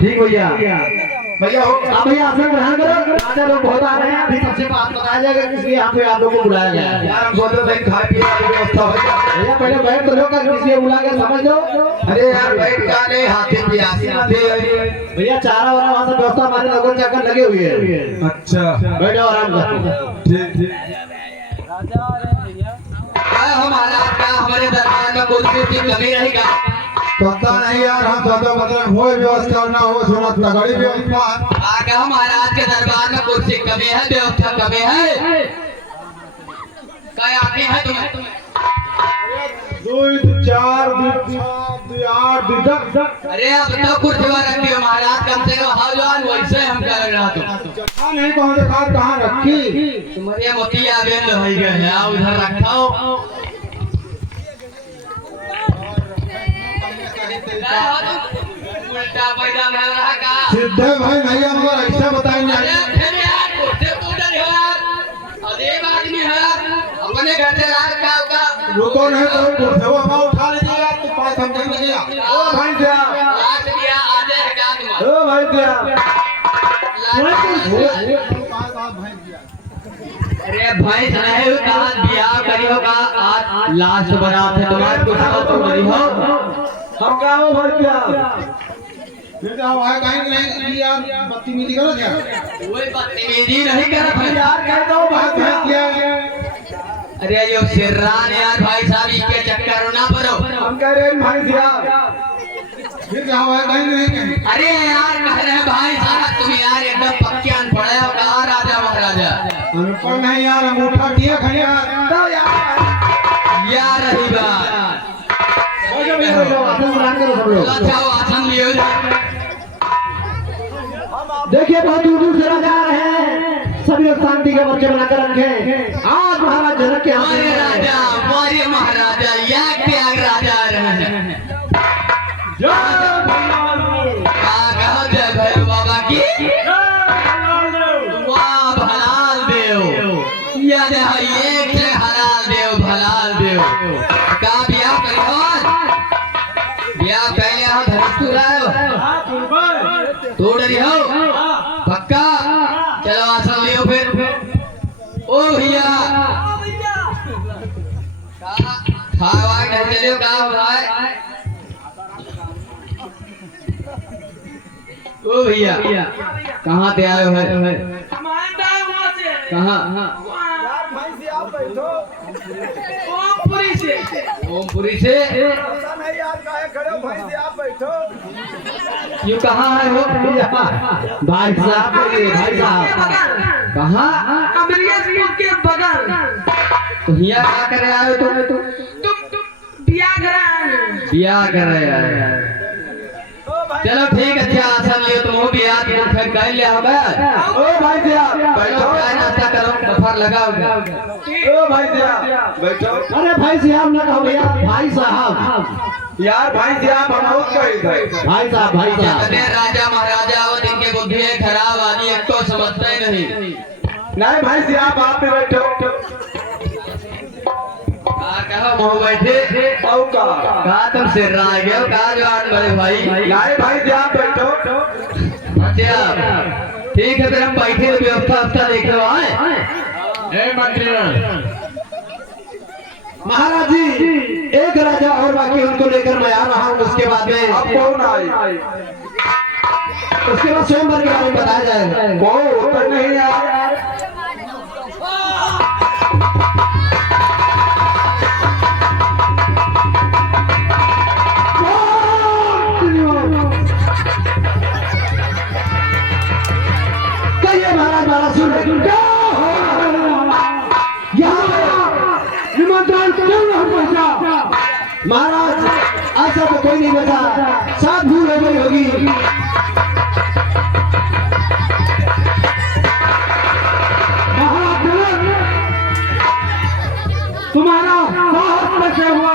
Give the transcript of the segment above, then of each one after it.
ठीक भैया भैया हो आप भैया आसन ग्रहण करो। राजा लोग बहुत आ रहे हैं, अभी सबसे बात बताया जाएगा किसलिए यहाँ पे आप लोगों को बुलाया गया है। यार हम सोचते थे खाए पीने की व्यवस्था हो जाए। भैया पहले बैठ तो लो, किसलिए बुला के समझ लो। अरे यार बैठ का नहीं हाथी प्यासी ना थे। भैया चारा वारा वहाँ से व्यवस्था हमारे लोगों चक्कर लगे हुए हैं। अच्छा बैठो आराम से। ठीक हमारा क्या हमारे दरबार में कुर्सी की कमी रहेगा? पता नहीं यार, हम ज्यादा मतलब हो व्यवस्था ना हो सुना तगड़ी व्यवस्था। आगे महाराज के दरबार में कुर्सी कमी है, व्यवस्था कमी है। कई आदमी है तुम्हें? 2 4 8 10। अरे अब तो कुर्सी में रखी हो महाराज, कम से कम हाउ जान वैसे हम कर रहा तुम जगह नहीं कौन से खाद कहाँ रखी? तुम्हारे मोतिया बेन हो गए हैं, उधर रखा हो। उल्टा पैदा मिल रहा का सिद्धे भाई नहीं हमको ऐसा बताएंगे। अरे फिर यार कुर्सी तो उधर हो यार, अजीब आदमी है अपने घर से रात का होगा। रुको नहीं तो कुर्सी वो हम उठा लीजिएगा तो पास हम कर लगेगा। ओ भाई साहब, रात दिया आधे का तुम। ओ भाई साहब, अरे भाई नहीं कहा बियाह करियो का आज लास्ट बारात है तुम्हारे कुछ तो नहीं हो। हम क्या हो भाई साहब? फिर क्या हुआ है? कहीं नहीं यार बत्ती मिली करो क्या? कोई बदतमीजी नहीं कर भाई यार कह दो बात है क्या? अरे यो सिर्रान यार भाई साहब इसके चक्कर ना पड़ो। हम कह रहे हैं भाई साहब, फिर क्या हुआ है? कहीं नहीं कहीं। अरे यार कह रहे हैं भाई साहब तुम यार एकदम पक्के अनपढ़ हो कहाँ राजा महाराजा? अनपढ़ नहीं यार, अंगूठा किया खाया यार रही बात आसन ग्रहण करो सब लोग। अच्छा आसन लियो। देखिए बहुत दूर दूर से राजा आ रहे हैं, सभी लोग शांति के मोर्चे बनाकर रखे। आज महाराज जनक के हमारे राजा हमारे महाराजा या त्याग राजा आ रहे हैं। कहो जय भैरव बाबा की वाह भलाल देव या एक से हलाल देव भलाल देव का बियाह करियो बियाह पहले हम धनुष तुरायो तोड़ रही हो पक्का। चलो आसन लियो फिर। ओ भैया खावा नहीं चलियो का भाई। ओ भैया कहाँ से आए हो? कहाँ? ओमपुरी से। ये कहाँ है हो? भाई साहब भाई साहब कहाँ? के बगल तो हिया क्या करे आए हो तुम बिया बियाह कर रहे हैं। चलो ठीक है, अच्छा आसन लियो तुम भी याद फिर कर ले हमें। ओ भाई साहब बैठो चाय नाश्ता करो सफर लगाओ। ओ भाई साहब बैठो। अरे भाई साहब ना कहो भैया, भाई साहब यार भाई साहब हम और कही थे। भाई साहब भाई साहब। जितने राजा महाराजा और इनके बुद्धि है खराब आदमी एक तो समझते ही नहीं। नहीं भाई साहब आप भी बैठो। कहा मुँह बैठे और का कहा तुम सिर रहा गए हो कहा जो आठ बड़े भाई। नहीं भाई साहब बैठो। अच्छा ठीक है फिर हम बैठे व्यवस्था देख लो आए। मंत्री महाराज जी एक राजा और बाकी उनको लेकर मैं आ रहा हूँ। उसके बाद में अब कौन आए? उसके बाद स्वयंवर के बारे में बताया जाएगा। कौन तो नहीं यार। कहिए महाराज महाराज सुन निमंत्रण क्यों नहीं पहुंचा? महाराज ऐसा तो कोई नहीं बचा, साथ भूल हो गई होगी। तुम्हारा साहस कैसे हुआ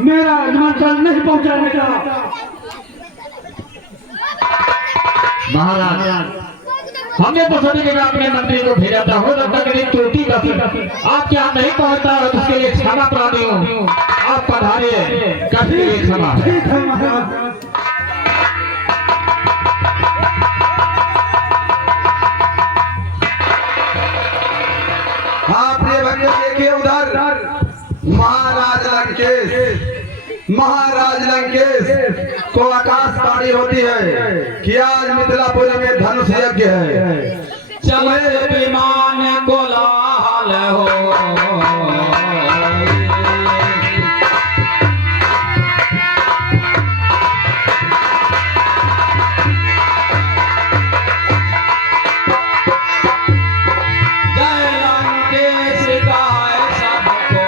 मेरा निमंत्रण नहीं पहुंचाने का? महाराज हमने तो सभी जगह अपने मंत्री को भेजा था, हो सकता है त्रुटि का आप क्या नहीं पहुंचता है उसके लिए क्षमा प्राणी हूँ। आप पधारिए कभी क्षमा। महाराज लंकेश को आकाशवाणी होती है कि आज मिथिलापुर में धनुष यज्ञ है। चले विमान कोलाहल हो, जय लंकेश गाय सबको,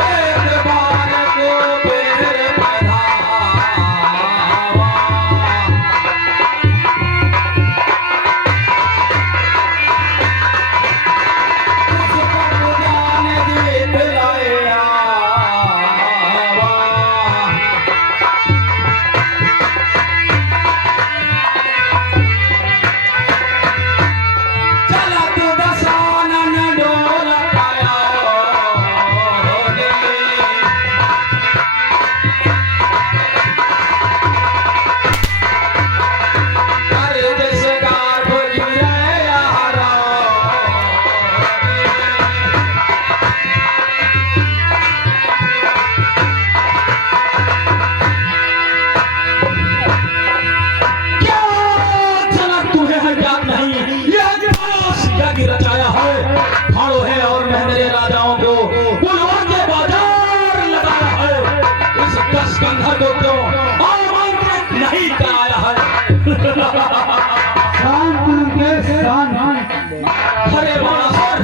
एक बार को बेर बढ़ावा, उसको जान जीत लाया। चलत दशानन डोल पाया रे, अरे जैसे गार्भ गिरे हरा रे। क्या जनक तुम्हें है ज्ञात नहीं, यह विनाश यज्ञ रचाया है, फाड़ो है और मेरे राजाओं को बुलवा के बाजार लगाया है। इस दस कंधर को क्यों आमंत्रित नहीं कराया है? अरे बाणासुर,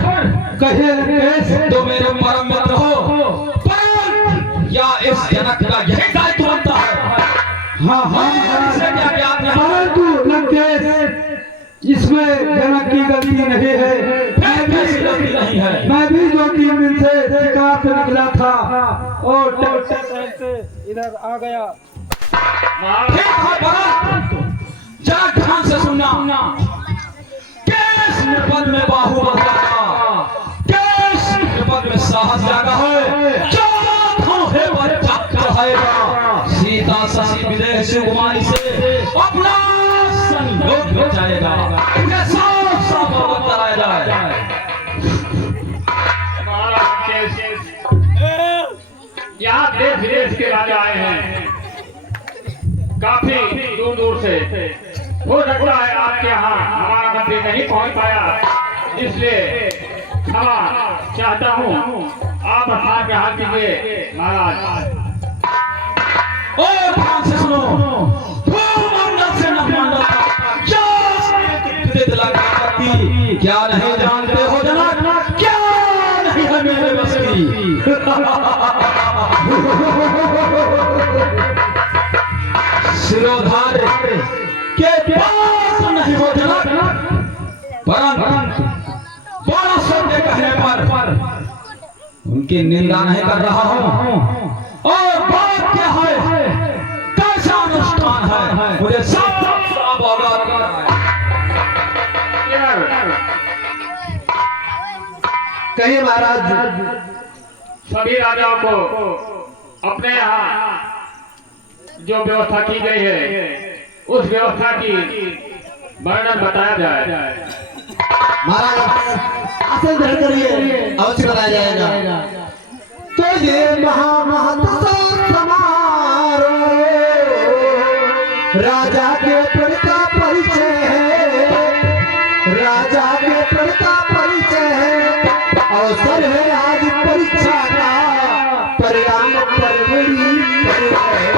कहे लंकेश तो मेरे परम मित्र हो, परंतु या इस जनक का यही दायित्व बनता है? हाँ हाँ इसे क्या ज्ञात नहीं? परंतु लंकेश इसमें जनक की गलती नहीं है। फिर कैसी गलती नहीं है? मैं भी जो 3 दिन से शिकार से निकला था और इधर आ गया। ठीक है परंतु जरा ध्यान से सुनना, किस निपद में बाहुबल जागा, किस निपद में साहस जागा है, जो हाथों है बच्चा चढ़ाएगा, सीता ससी विदेश कुमारी से अपना संयोग बचाएगा। उन्हें साफ साफ अवगत कराया जाए। यहाँ देश विदेश के राजा आए हैं, काफी दूर दूर से। हो सकता है आपके यहाँ हमारा मंत्री नहीं पहुँच पाया, इसलिए क्षमा चाहता हूँ। आप स्थान पे हाथ कीजिए महाराज। और ध्यान से सुनो, भूमंडल से नभमंडल तक क्या नहीं जानते हो जनक, क्या नहीं है मेरे बस की। सिरोधार के पास नहीं हो जनक, परंतु बाणासुर के कहने पर उनकी निंदा नहीं कर रहा हूँ। और बात क्या है, कैसा अनुष्ठान है, मुझे सब अवगत है। कहिए महाराज। सभी राजाओं को अपने यहाँ जो व्यवस्था की गई है उस व्यवस्था की वर्णन बताया जाए। महाराज आसन ग्रहण करिए, अवश्य बताया जाएगा। तो ये महामहत समारोह राजा के प्रण का परिचय है, राजा के प्रण का परिचय है। अवसर है आज परीक्षा का, परिणाम पर बड़ी परिचय है।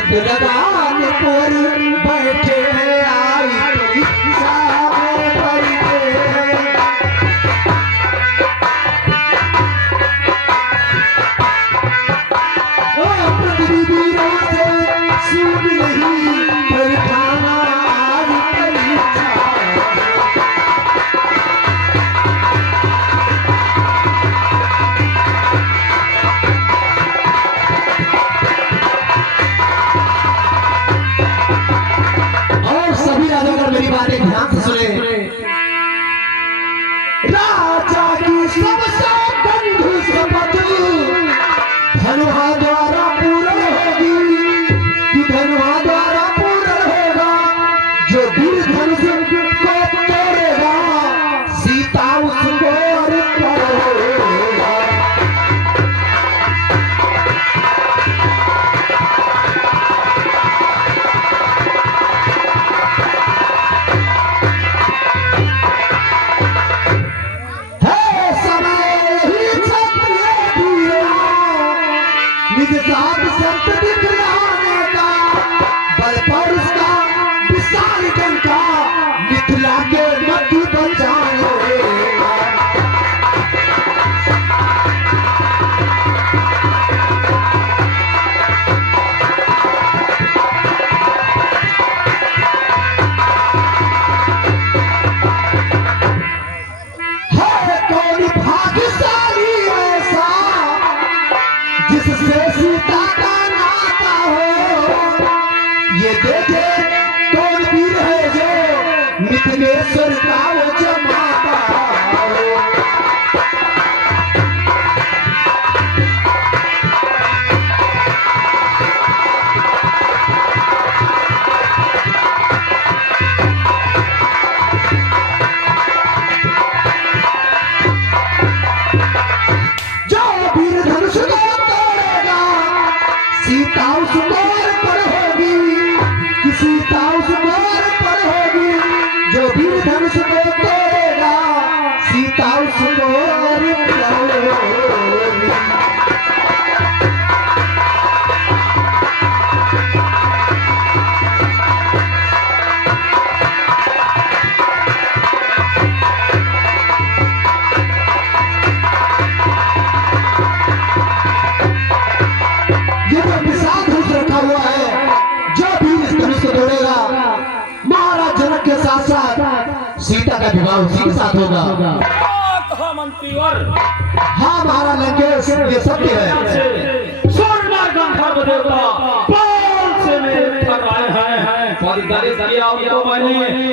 शर्त लगाने पर बैठे हैं आई परीक्षा में बैठे हैं। ओ प्रतिनिधियों से सुन नहीं बैठाना आज परीक्षा। मेरी बातें ध्यान से सुने। राजा की सबसे गंधी शपथ धनुहा द्वारा पूर्ण होगी कि धनुहा द्वारा पूर्ण होगा। जो वीर धनुष को तोड़ेगा सीता उसको अर्पण होगा। साथ संत दिखलाने का बल पर उसका विशाल डंका मिथिला के मध्य बचाएगा। है कौन भाग्यशाली ऐसा जिससे सीता का नाता हो। ये देखे कौन वीर है जो मिथिलेश्वर का वो जमाता हो। जो वीर धनुष सीता उस द्वार पर होगी कि सीता उस द्वार पर होगी। जो वीर धनुष को तोड़ेगा सीता उस द्वार पर होगी। ये जो विशाल धनुष रखा हुआ है जो भी इस धनुष को तोड़ेगा महाराज जनक के साथ साथ सीता का विवाह उसी के साथ होगा। हाँ महाराज लंकेश ये सत्य है।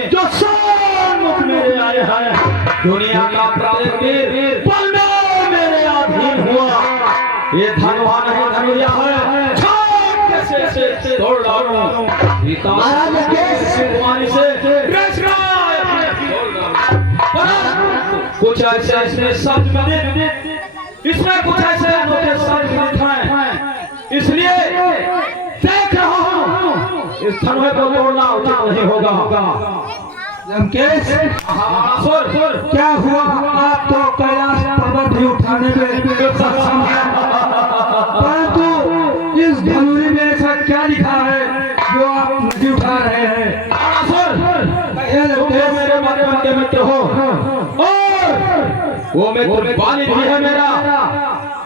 जो सन्मुख मेरे आए हैं दुनिया का प्राणवीर पल में मेरे अधीन हुआ। ये धनुहा नहीं धनुया है से तोड़ डालूं महाराज लंकेश कुमारी से कुछ ऐसे इसमें शब्द इसमें कुछ ऐसे अनोखे शब्द हैं इसलिए देख रहा हूँ इस धनुहे को तोड़ना उचित नहीं होगा। लंकेश क्या हुआ आप तो कैलाश पर्वत ही उठाने में सक्षम है परंतु इस धनुरी में ऐसा क्या लिखा है जो आप नहीं उठा रहे हैं। मेरे मन के मित्र हो और वो मैं कुर्बानी भी है मेरा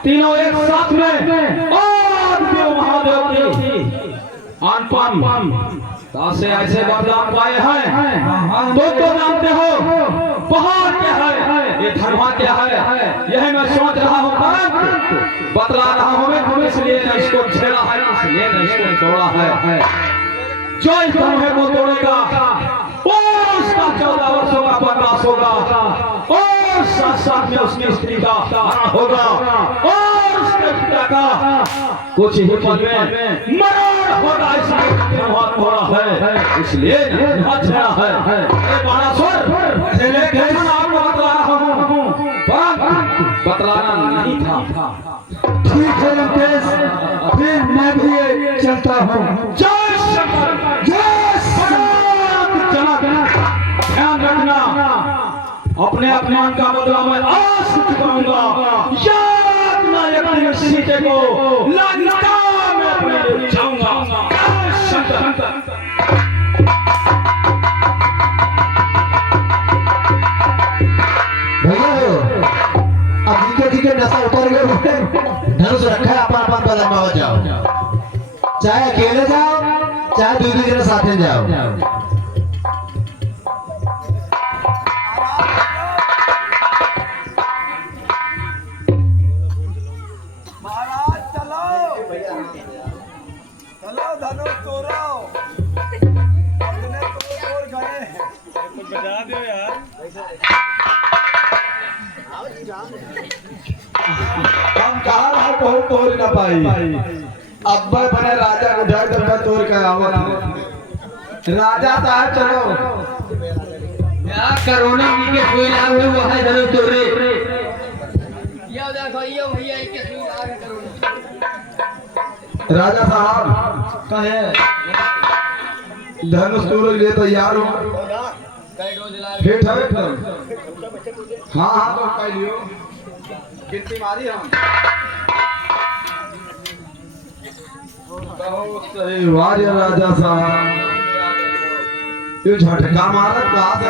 तीनों एक साथ में और देव महादेव की अनुपम से ऐसे वरदान पाए हैं तो जानते हो पहाड़ क्या है ये धनुहा क्या है यही मैं सोच रहा हूँ परंतु बतला रहा हूँ मैं इसलिए न इसको छेड़ा है इसलिए न इसको तोड़ा है। जो इस धनुहे को तोड़ेगा और उसका 14 वर्षों का वनवास होगा और साथ साथ में उसकी स्त्री का होगा और उसके पिता का कुछ ही पल में मरण होगा। इसलिए हो रहा है इसलिए छेड़ा है। आपको बतला रहा हूँ बतलाना नहीं था। ठीक है लंकेश फिर मैं भी चलता हूँ। जय शंकर जय ध्यान रखना अपने अपमान का बदला मैं आज चुकाऊंगा। याद ना एक दिन सीते को लंका में अपने जाऊंगा। भैया हो अब जीके नशा उतर गए धनुष रखा है अपन लगाओ जाओ चाहे अकेले जाओ चाहे दूसरी जने साथे जाओ हम कहा रहा बहुत तोड़ ना पाई अब बने राजा को जाए जब मैं तोड़ के आवत राजा साहब चलो क्या कोरोना के कोई ना हुए वो है धनुष तोड़े ये देखो ये भैया के सुई आगे कोरोना राजा साहब कहे धनुष तोड़ लिए तैयार हो फिट है हाँ हाँ तो कह लियो कितनी मारी हम बहुत सही वाह या राजा साहब ये झटका मारत कहा से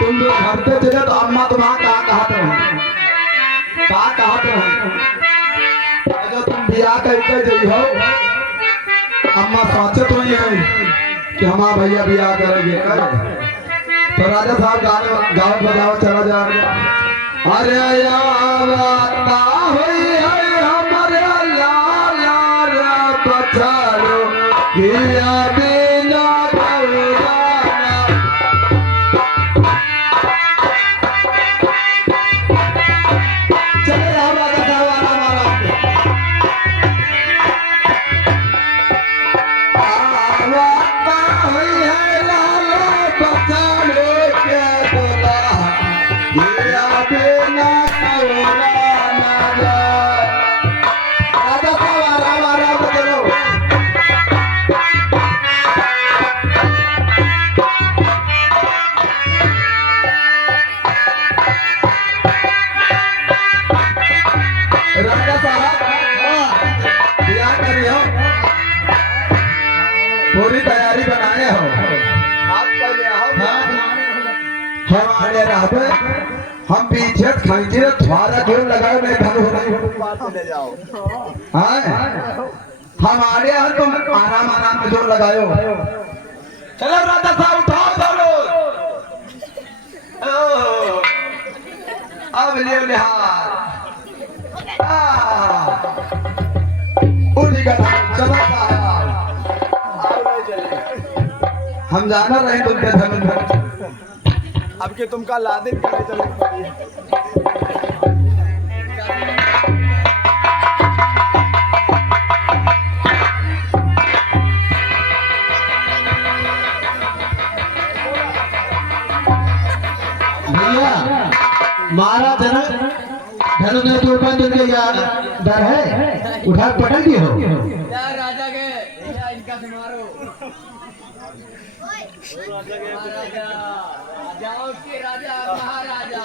तुम लोग घर पे चले तो अम्मा तुम्हारा कहा कहत हो जो तुम बियाह करके जई हो अम्मा सोचत हुई है कि हमारा भैया बियाह करेंगे तो राजा साहब गाँव बजाओ चला जा अरे आवता हुई है हमारे लाला रा बचारो किया बिना पूरी तैयारी बनाए हो हमारे राधे हम पीछे खंजीर थोड़ा क्यों लगाओ नहीं धनु ले जाओ हमारे यहाँ तुम आराम आराम में जोर लगायो चलो राधा साहब उठाओ चलो अब ले हाथ उठी का चलो हम जाना रहे तुमके धनुष अब के तुमका लादे भैया मारा धनुष में तो ऊपर देखे यार डर है उठा पटक दिए हो राजा के इनका मारो महाराजा जाओ के राजा महाराजा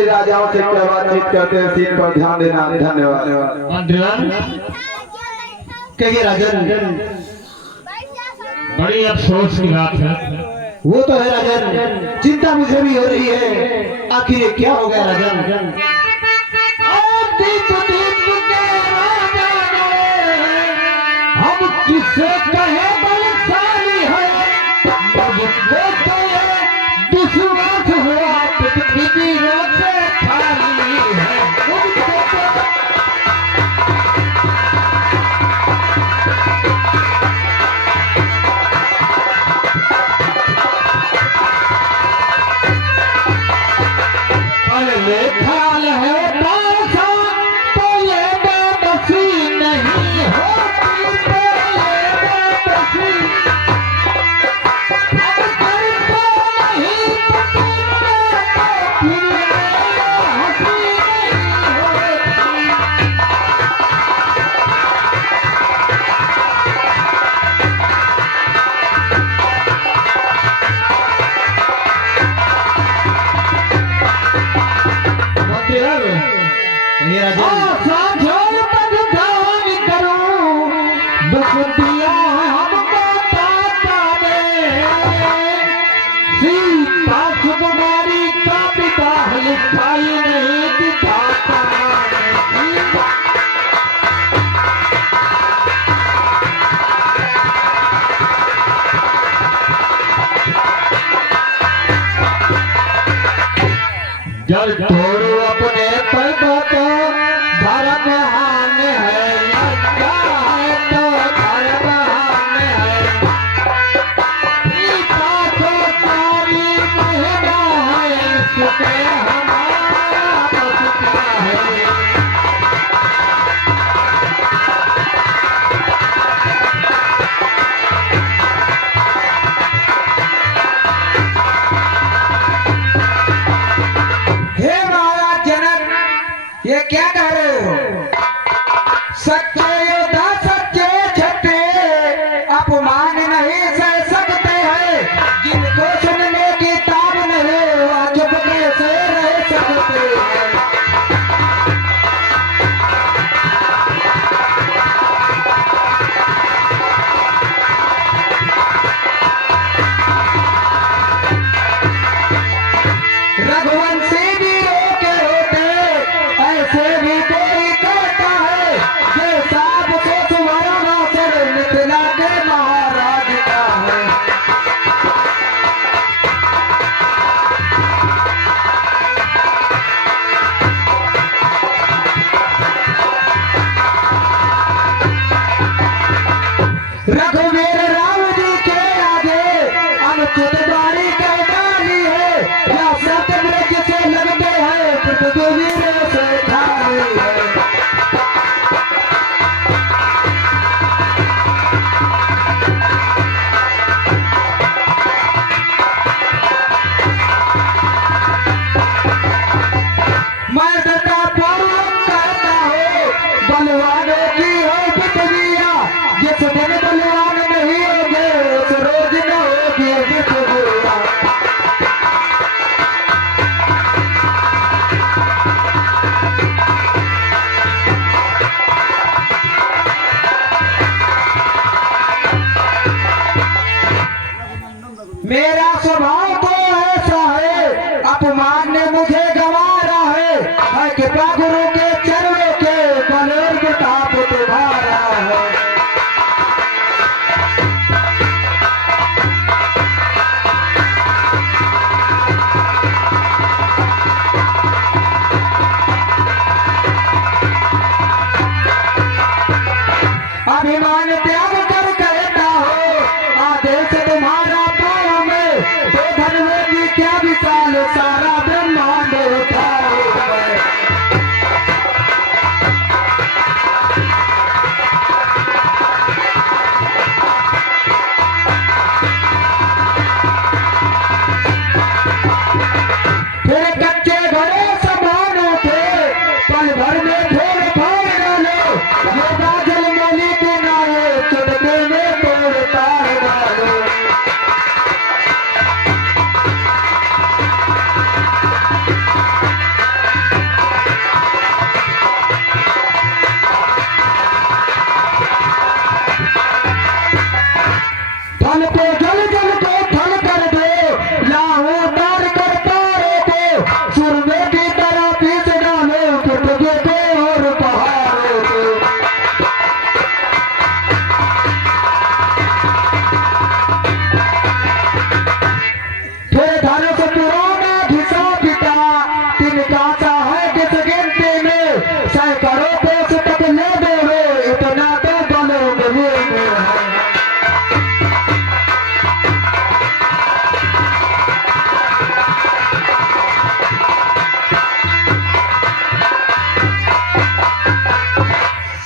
भाई राजाओं से क्या बातचीत करते हैं, सीट पर ध्यान देना। धन्यवाद। मंत्रीगण, कहिए राजन। बड़ी अफसोस की बात है। वो तो है राजन, चिंता मुझे भी हो रही है। आखिर ये क्या हो गया राजन? हम किसे कहे बलशाली है, मुझको तो ये विश्वास हुआ पृथ्वी से खाली है। मुझको तो अरे ख्याल है पैसा तो ये बेबसी नहीं होती, तो ये बेबसी अब करते नहीं तो फिर हंसी नहीं होती। मंत्रीगण, कहिए राजन। साझोल पर ध्यान करो, दुख दिया हमको दाता ने। सीता सुकुमारी का विवाह लिखाई नहीं दिखाता ने। जल छोड़ो अपने पर्वत, धर्म हान है, लज्जा है तो धर्म हान है। सीता को सारी महिमा है, इसके हमारा बस क्या है। हे महाराज जनक, ये क्या कह रहे हो? सच्चे योद्धा सच्चे छठे अपमान नहीं सह सकते हैं। जिनको सुनने की ताब नहीं, वह चुप कैसे रह सकते हैं? रघुवंशी वीरों के होते ऐसे भी कोई कहता है, ये साब को सुवर्ण सर मिथिला के महाराज का है। रघुवीर राम जी के आगे अनुचित बारी कह डाली है, या सतब्रज से लगते हैं पृथ्वीवीर से खाली है। मैं सदा पूर्वक कहता हूँ, बलवानों की हो पृथ्विया, जिस दिन बलवान नहीं होंगे उस रोज न होगी पृथ्विया। मेरा स्वभाव तो ऐसा है, अपमान ने मुझे गंवारा है कृपा गुरु के चरणों के बलोर प्रताप तुम्हारा है। अभिमान त्याग कर कहता हो, आदेश तुम्हारा पाँव में, तो धनवे की क्या विशाल सारा ब्रह्मांड उठाओ मैं। फिर कच्चे घड़े समानों थे, पल भर में फोड़ फोड़ डालो, ये बादल मौली के नारे चुटके में तोड़ता है डालो।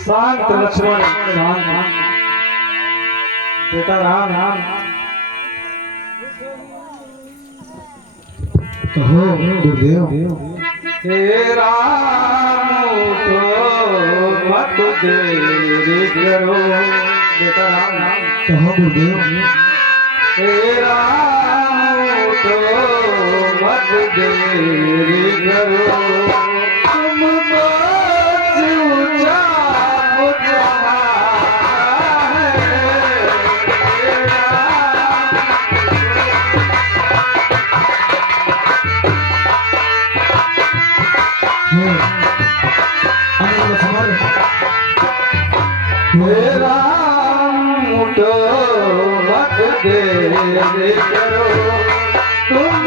शांत लक्ष्मण शांत बेटा राम राम कहो गुरुदेव हे राम तो मत देरी करो बेटा राम राम कहो गुरुदेव हे राम तो मत देरी करो तुम बहुत ऊंचा ऊंचा मेरा मुठो मत देरी करो तुम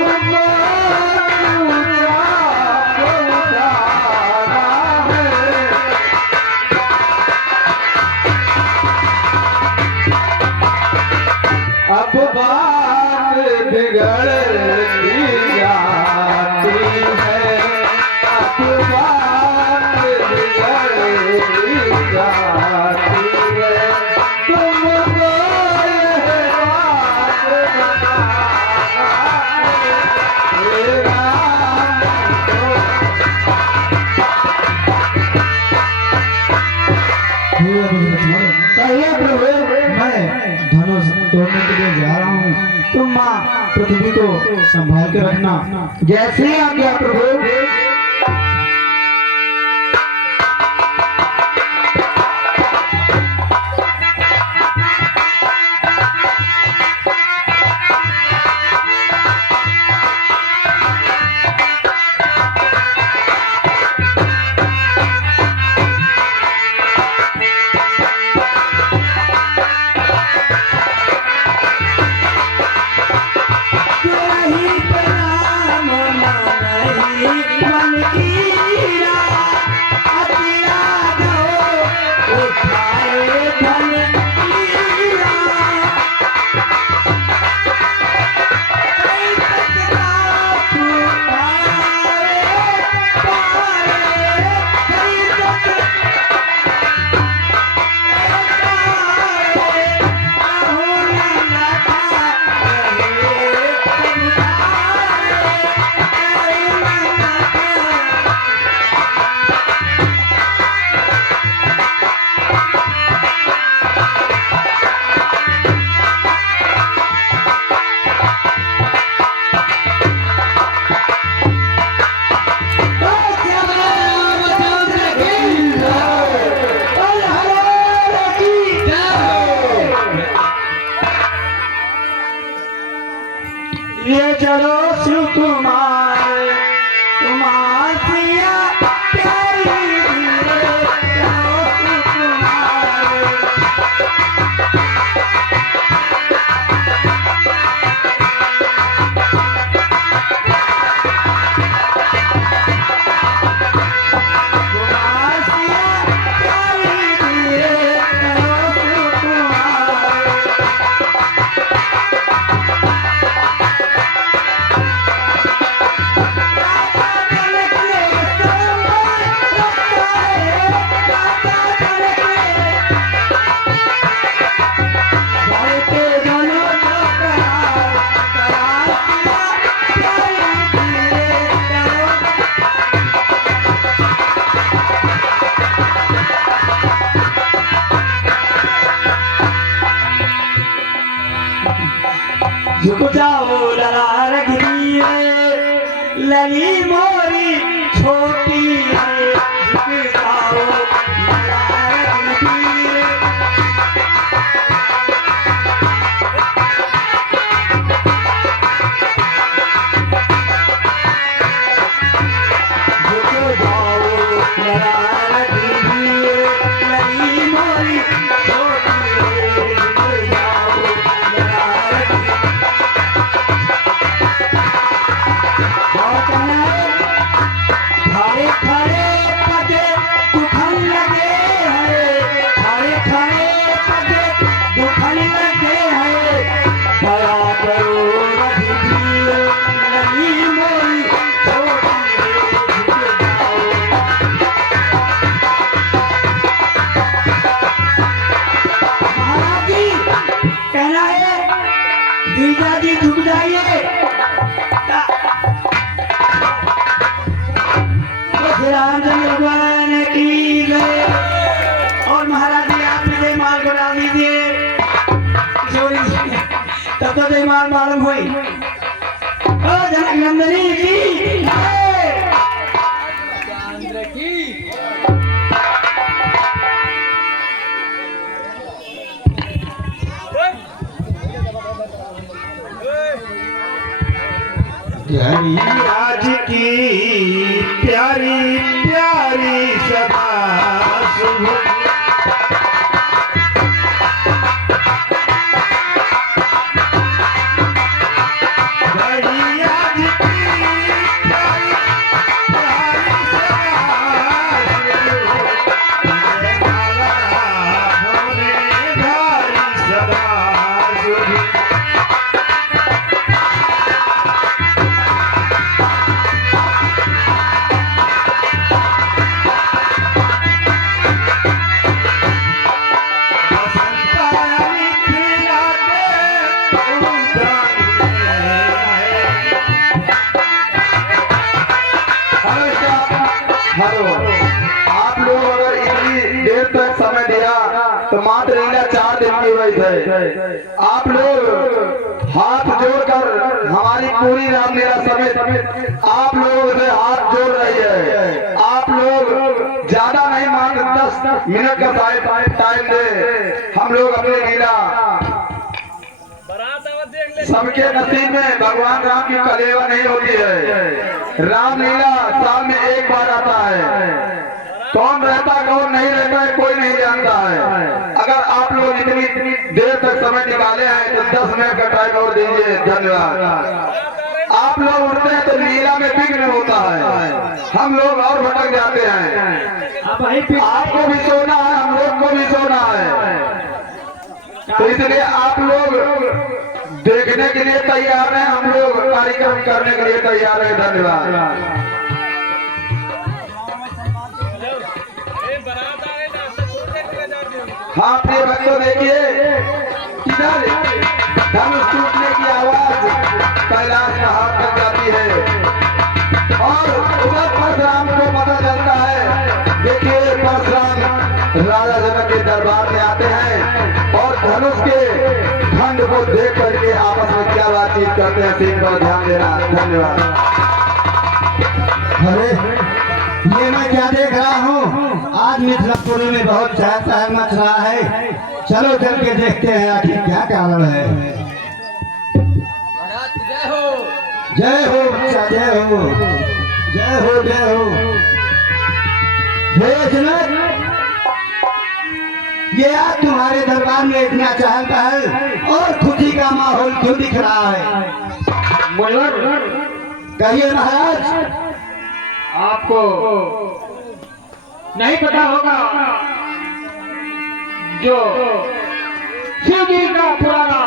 अब बात बिगड़ती जाती है अब बात बिगड़ती जाती है तुमको यह बात बताना मेरा कहिए प्रभु मैं धनुष तोड़ने के लिए जा रहा हूँ तुम माँ पृथ्वी को संभाल के रखना जैसे ही आज्ञा प्रभु ये चलो शिव कुमार सिया प्यारी धीरे चलो शिव कुमार सिया प्यारी धीरे चलो शिव कुमार झुक जाओ ललार गिरी लली मोरी छोटी है झुक जाओ ललार गिरी झुक जाओ ललार गिरी लली मोरी छोटी है झुक जाओ ललार गिरी झुक जाइए। रामचंद्र भगवान की जय। और महाराज जी आप भी माल को डाल दीजिए। तब तो जयमाल मालूम हुई। जनक नंदनी की घड़ी आज की प्यारी प्यारी सदा सुबह आप लोग अगर इतनी देर तक समय दिया तो मात्र लीला 4 दिन की हुई थे। आप लोग हाथ जोड़कर हमारी पूरी रामलीला समेत आप लोगों से हाथ जोड़ रही है। आप लोग ज्यादा नहीं, मात्र 10 मिनट का टाइम दे। हम लोग अपनी लीला सबके नसीब में भगवान राम की कलेवा नहीं होती है। रामलीला साल में एक बार आता है। कौन रहता कौन नहीं रहता है कोई नहीं जानता है। अगर आप लोग इतनी देर तक समय निकाले हैं तो 10 मिनट का टाइम और दीजिए। धन्यवाद। आप लोग उठते हैं तो लीला में विघ्न होता है, हम लोग और भटक जाते हैं। आपको भी सोना है, हम लोग को भी सोना है, तो इसलिए आप लोग देखने के लिए तैयार हैं, हम लोग कार्यक्रम करने के लिए तैयार हैं। धन्यवाद। हाँ प्रिय भक्तों, देखिए इधर धनुष टूटने की आवाज कैलाश का हाथ तक जाती है और उधर परशुराम को पता चलता है। देखिए परशुराम राजा जनक के दरबार में आते हैं और धनुष के खंड को देख करके आपस में क्या बातचीत करते हैं, सीन पर ध्यान देना। धन्यवाद। अरे ये मैं क्या देख रहा हूँ? आज मिथिलापुरी में बहुत चहल मच रहा है। चलो चल के देखते हैं आखिर क्या कारण है। जय हो जय हो बच्चा, जय हो जय हो जय हो। हे जनक, ये आज तुम्हारे दरबार में इतना चहल पहल और खुशी का माहौल क्यों दिख रहा है? कहिए महाराज। आपको नहीं पता होगा, जो शिव जी का पुराना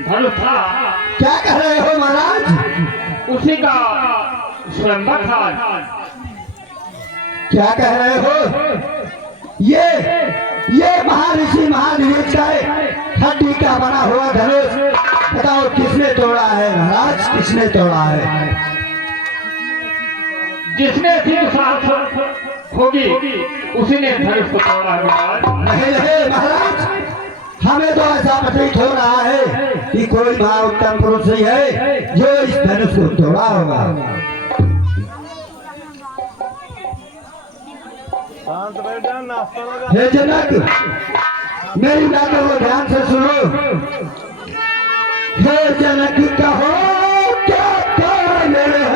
धनुष था, क्या कह रहे हो महाराज? उसी का स्वयंवर था। क्या कह रहे हो? ये महर्षि महादेव का हड्डी का बना हुआ धनुष बताओ किसने तोड़ा है महाराज? किसने तोड़ा है? जिसने सिंह साहस होगी उसी ने धनुष को तोड़ा है महाराज। नहीं महाराज, हमें तो ऐसा प्रतीत हो रहा है कि कोई महाउत्तम पुरुष ही है जो इस धनुष को तोड़ा होगा। हे जनक, मेरी बातों को ध्यान से सुनो। हे जनक कहो